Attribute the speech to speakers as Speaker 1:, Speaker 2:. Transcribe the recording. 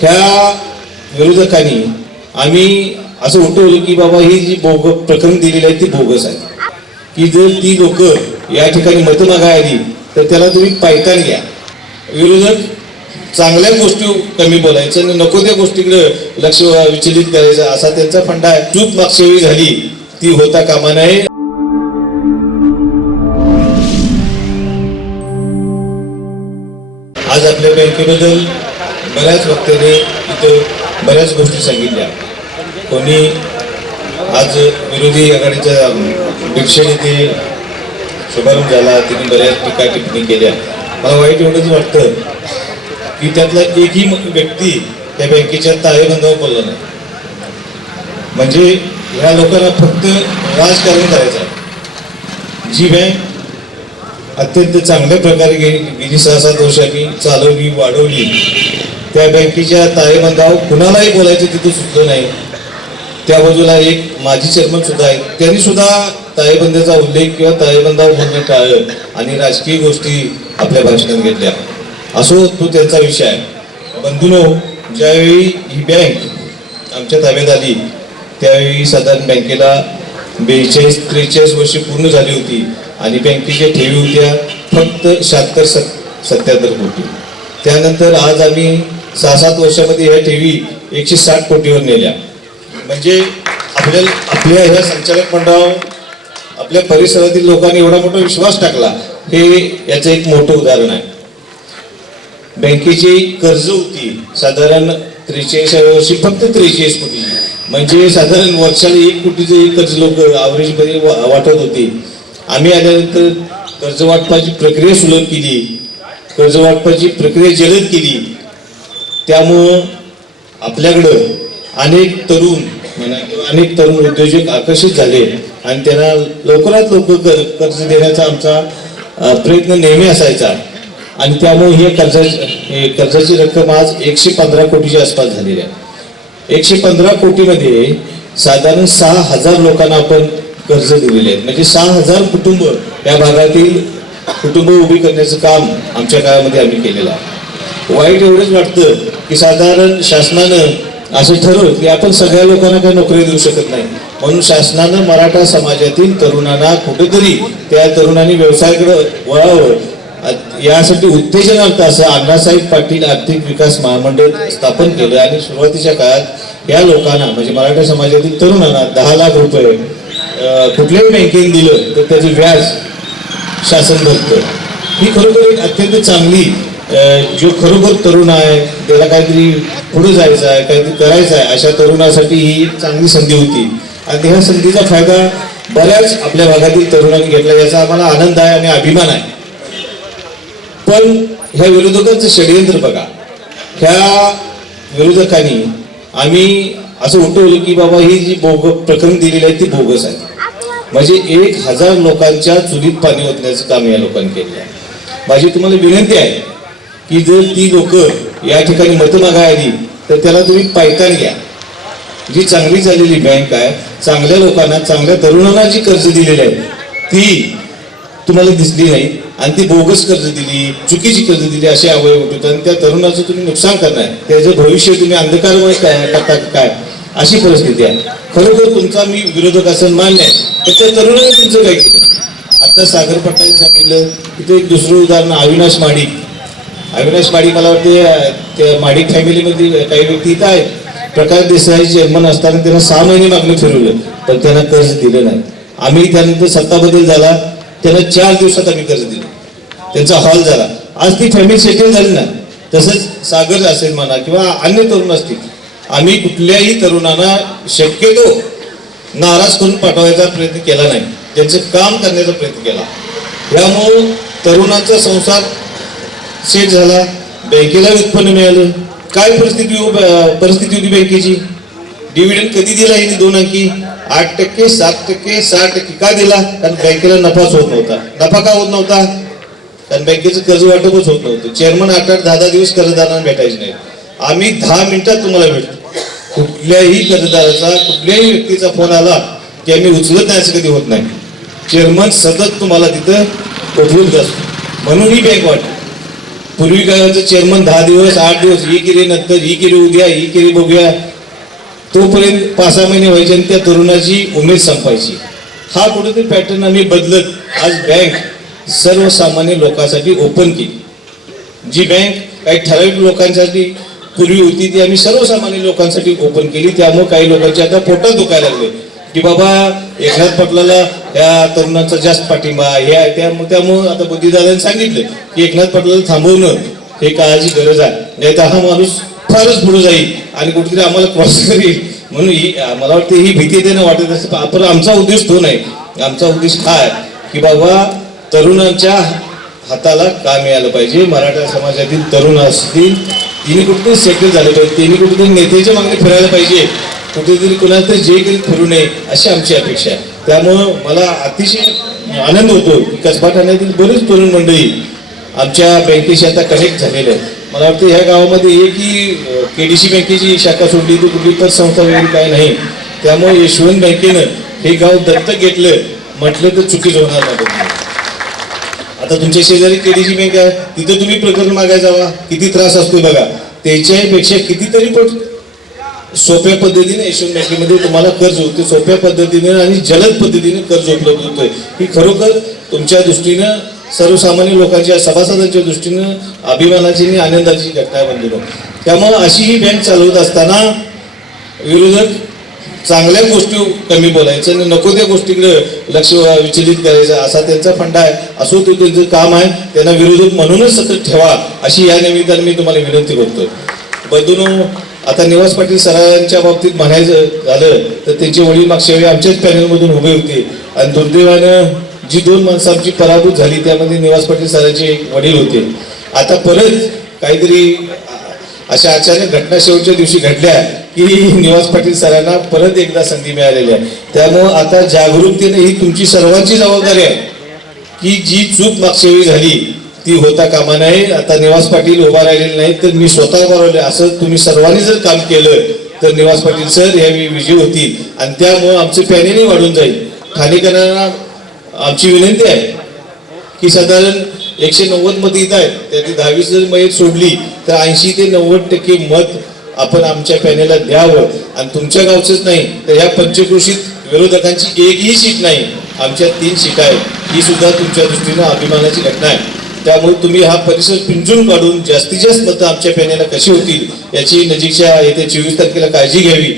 Speaker 1: ह्या विरोधकांनी आम्ही असं उठवलं की बाबा ही जी बोग प्रकरण दिलेली आहे ती बोगस आहे. की जर ती लोक या ठिकाणी मतं मागाय आली तर त्याला तुम्ही पायतान घ्या. विरोधक चांगल्या गोष्टी कमी बोलायचं आणि नको त्या गोष्टीकडे लक्ष विचलित करायचं. असा त्यांचा फंडा आहे. चूक मागच्या वेळी झाली ती होता कामा नये. आज आपल्या बँकेबद्दल बऱ्याच वक्त्याने इथं बऱ्याच गोष्टी सांगितल्या. कोणी आज विरोधी आघाडीच्या दीक्षेने ते शुभारंभ झाला तिने बऱ्याच टीका टिप्पणी केल्या. मला वाईट एवढंच वाटतं की त्यातला एकही व्यक्ती त्या बँकेच्या ताळेबंदावर पडला नाही. म्हणजे ह्या लोकांना फक्त राजकारण करायचं आहे. जी बँक अत्यंत चांगल्या प्रकारे गेली गेली सहा सात वर्षांनी चालवली वाढवली त्या बँकेच्या ताळेबंदावर कुणालाही बोलायचं तिथं सुचलं नाही. त्या बाजूला एक माजी चेअरमन सुद्धा आहे त्यांनी सुद्धा ताळेबंदाचा उल्लेख किंवा ताळेबंदावर बोलणं टाळलं आणि राजकीय गोष्टी आपल्या भाषणात घेतल्या. असो तो त्यांचा विषय आहे. बंधूनो ज्यावेळी ही बँक आमच्या ताब्यात आली त्यावेळी साधारण बँकेला बेचाळीस त्रेचाळीस वर्षे पूर्ण झाली होती आणि बँकेच्या ठेवी होत्या फक्त शहात्तर सत् सत्याहत्तर कोटी. त्यानंतर आज आम्ही सहा सात वर्षामध्ये ह्या ठेवी एकशे साठ कोटीवर नेल्या. म्हणजे आपल्या आपल्या ह्या संचालक मंडळावर आपल्या परिसरातील लोकांनी एवढा मोठा विश्वास टाकला हे याचं एक मोठं उदाहरण आहे. बँकेची कर्ज होती साधारण त्रेचाळीसाव्या वर्षी फक्त त्रेचाळीस कोटी. म्हणजे साधारण वर्षाला एक कोटीचं एक कर्ज लोक ॲव्हरेजमध्ये वा- वाटत होती. आम्ही आल्यानंतर कर्ज वाटपाची प्रक्रिया सुलभ केली. कर्ज वाटपाची प्रक्रिया जलद केली. त्यामुळं आपल्याकडं अनेक तरुण म्हणा किंवा अनेक तरुण उद्योजक आकर्षित झाले आणि त्यांना लवकरात लवकर कर्ज देण्याचा आमचा प्रयत्न नेहमी असायचा. आणि त्यामुळे हे कर्जाची हे कर्जाची रक्कम आज एकशे पंधरा कोटीच्या आसपास झालेली आहे. एकशे पंधरा कोटीमध्ये साधारण सहा हजार लोकांना आपण कर्ज दिलेले आहेत. म्हणजे सहा हजार कुटुंब या भागातील कुटुंब उभी करण्याचं काम आमच्या काळामध्ये आम्ही केलेलं आहे. वाईट एवढंच वाटतं की साधारण शासनानं असं ठरवलं की आपण सगळ्या लोकांना काही नोकरी देऊ शकत नाही. म्हणून शासनानं मराठा समाजातील तरुणांना कुठेतरी त्या तरुणांनी व्यवसायाकडे वळावं. यासाठी उत्तेजनार्थ असं अण्णासाहेब पाटील आर्थिक विकास महामंडळ स्थापन केलं आणि सुरुवातीच्या काळात या लोकांना म्हणजे मराठा समाजातील तरुणांना दहा लाख रुपये कुठल्याही बँकेने दिलं तर त्याचे व्याज शासन भरतं. ही खरोखर एक अत्यंत चांगली जो खरोखर तरुण आहे त्याला काहीतरी पुढे जायचं आहे काहीतरी करायचं आहे अशा तरुणासाठी ही एक चांगली संधी होती. आणि ह्या संधीचा फायदा बऱ्याच आपल्या भागातील तरुणांनी घेतला याचा आम्हाला आनंद आहे आणि अभिमान आहे. पण ह्या विरोधकांचं षडयंत्र बघा. ह्या विरोधकांनी आम्ही असं उठवलं की बाबा ही जी बोग प्रकरण दिलेली आहे ती बोगस आहे. म्हणजे एक हजार लोकांच्या चुलीत पाणी ओतण्याचं काम या लोकांनी केलेलं आहे. माझी तुम्हाला विनंती आहे की जर ती लोक या ठिकाणी मतं मागाय आली तर त्याला तुम्ही पायतान घ्या. जी चांगली झालेली बँक आहे चांगल्या लोकांना चांगल्या तरुणांना जी कर्ज दिलेली आहे ती तुम्हाला दिसली नाही आणि ती बोगस कर्ज दिली चुकीची कर्ज दिली असे अवयव होतात आणि त्या तरुणाचं तुम्ही नुकसान करणार. त्याचं भविष्य तुम्ही अंधकारमय काय करता काय अशी परिस्थिती आहे. खरोखर तुमचा मी विरोधक असं मान्य आहे तर त्या तरुणाने तुमचं काय केलं. आता सागरपट्टाने सांगितलं तिथे एक दुसरं उदाहरण अविनाश माडिक. अविनाश माडिक मला वाटते ते त्या माडिक फॅमिलीमध्ये काही व्यक्ती इथं आहेत. प्रकाश देसाई चेअरमन असताना त्यांना सहा महिने मागणी फिरवलं पण त्यांना कर्ज दिलं नाही. आम्ही त्यानंतर सत्ता बदल झाला त्यांना चार दिवसात आम्ही कर्ज दिलं. त्यांचा हॉल झाला. आज ती फॅमिली सेटल झाली ना तसंच सागर असेल म्हणा किंवा अन्य तरुण असतील आम्ही कुठल्याही तरुणांना शक्यतो नाराज करून पाठवायचा प्रयत्न केला नाही. त्यांचं काम करण्याचा प्रयत्न केला. यामुळं तरुणांचा संसार सेट झाला. बँकेला उत्पन्न मिळालं. काय परिस्थिती हो- परिस्थिती होती बँकेची? डिव्हिडंड कधी दिला यांनी दोन अंकी आठ टक्के सात टक्के सहा टक्के का दिला? कारण बँकेला नफाच होत नव्हता. नफा का होत नव्हता? कारण बँकेचं कर्ज वाटपच होत नव्हतं. चेअरमन आठ आठ दहा दहा दिवस कर्जदारांना भेटायचे नाही. आम्ही दहा मिनिटात तुम्हाला भेटतो. कुठल्याही कर्जदाराचा कुठल्याही व्यक्तीचा फोन आला की आम्ही उचलत नाही असं कधी होत नाही. चेअरमन सतत तुम्हाला तिथं उपलब्ध असतो म्हणून ही बँक वाटते पूर्वी काय व्हायचं चेअरमन दहा दिवस आठ दिवस ही केली नंतर ही केली उद्या ही केली बघूया. तोपर्यंत पाच सहा महिने व्हायचे आणि त्या तरुणाची उमेद संपायची. हा कुठेतरी पॅटर्न आम्ही बदलत आज बँक सर्वसामान्य लोकांसाठी ओपन केली. जी बँक काही ठराविक लोकांसाठी पूर्वी होती ती आम्ही सर्वसामान्य लोकांसाठी ओपन केली. त्यामुळे काही लोकांचे आता पोटात दुखायला लागले. की बाबा एकनाथ पटलाला या तरुणांचा जास्त पाठिंबा हे आहे. त्यामुळे त्यामुळं आता बुद्धिदादांनी सांगितलं की एकनाथ पाटलाला थांबवणं हे काळाची गरज आहे. नाही तर हा माणूस फारच पुढे जाईल आणि कुठेतरी आम्हाला क्रॉस करेल. म्हणून ही मला वाटतं ही भीती देणं वाटत असते. पण आमचा उद्देश तो नाही. आमचा उद्देश हा आहे की बाबा तरुणांच्या हाताला काम मिळालं पाहिजे? मराठा समाजातील तरुण असतील तिने कुठेतरी सेटल झाले पाहिजे. तिने कुठेतरी नेत्याच्या मागणी फिरायला पाहिजे. कुठेतरी कुणाला तरी जे काही फिरू नये अशी आमची अपेक्षा आहे. त्यामुळं मला अतिशय आनंद होतो की कसबा ठाण्यातील बरीच तरुण मंडळी आमच्या बँकेशी आता कनेक्ट झालेले आहेत. मला वाटतं ह्या गावामध्ये एकही के डी सी बँकेची शाखा सोडली तर कुठली पण संस्था वगैरे काय नाही. त्यामुळे यशवंत बँकेनं हे गाव दत्तक घेतलं म्हटलं तर चुकीच होणार नाही आता तुमच्या शेजारी के डी सी बँक आहे तिथं तुम्ही प्रकरण मागायला जावा. किती त्रास असतो बघा. त्याच्यापेक्षा कितीतरी पण सोप्या पद्धतीने एशियन बँकेमध्ये तुम्हाला कर्ज होते सोप्या पद्धतीने आणि जलद पद्धतीने कर्ज उपलब्ध होतोय ही खरोखर तुमच्या दृष्टीनं सर्वसामान्य लोकांच्या सभासदांच्या दृष्टीनं अभिमानाची आणि आनंदाची घटना आहे बंधू त्यामुळं अशी ही बँक चालवत असताना विरोधक चांगल्या गोष्टी कमी बोलायचं आणि नको त्या गोष्टीकडे लक्ष विचलित करायचं असा त्यांचा फंडा आहे असो तो त्यांचं काम आहे. त्यांना विरोधक म्हणूनच सतत ठेवा अशी या निमित्ताने मी तुम्हाला विनंती करतोय. बदलू आता निवास पाटील सरांच्या बाबतीत म्हणायचं झालं तर त्यांचे वडील मागच्या वेळी आमच्याच पॅनलमधून उभे होते. आणि दुर्दैवानं जी दोन माणसं आमची पराभूत झाली त्यामध्ये निवास पाटील सरांचे वडील होते. आता परत काहीतरी अशा अचानक घटना शेवटच्या दिवशी घडल्या की निवास पाटील सरांना परत एकदा संधी मिळालेली आहे. त्यामुळं आता जागरूकतेने ही तुमची सर्वांची जबाबदारी आहे की जी चूक मागच्या वेळी झाली ती होता कामा नाही आता निवास पाटील उभा राहिलेले नाहीत तर मी स्वतः उभा राहिले. असं तुम्ही सर्वांनी जर काम केलं तर निवास पाटील सर यावेळी विजयी होतील. आणि त्यामुळं आमचे पॅनेलही वाढून जाईल. ठाणेकरांना आमची विनंती आहे की साधारण एकशे नव्वद मत येत आहेत. त्यातली दहावीस जर मयत सोडली तर ऐंशी ते नव्वद टक्के मत आपण आमच्या पॅनेलला द्यावं. आणि तुमच्या गावचंच नाही तर ह्या पंचक्रोशीत विरोधकांची एकही सीट नाही. आमच्या तीन सीट आहेत. ही सुद्धा तुमच्या दृष्टीनं अभिमानाची घटना आहे. त्यामुळे तुम्ही हा परिसर पिंजून काढून जास्तीत जास्त मतं आमच्या पॅनेलला कशी होतील याची नजीकच्या येत्या चोवीस तारखेला काळजी घ्यावी.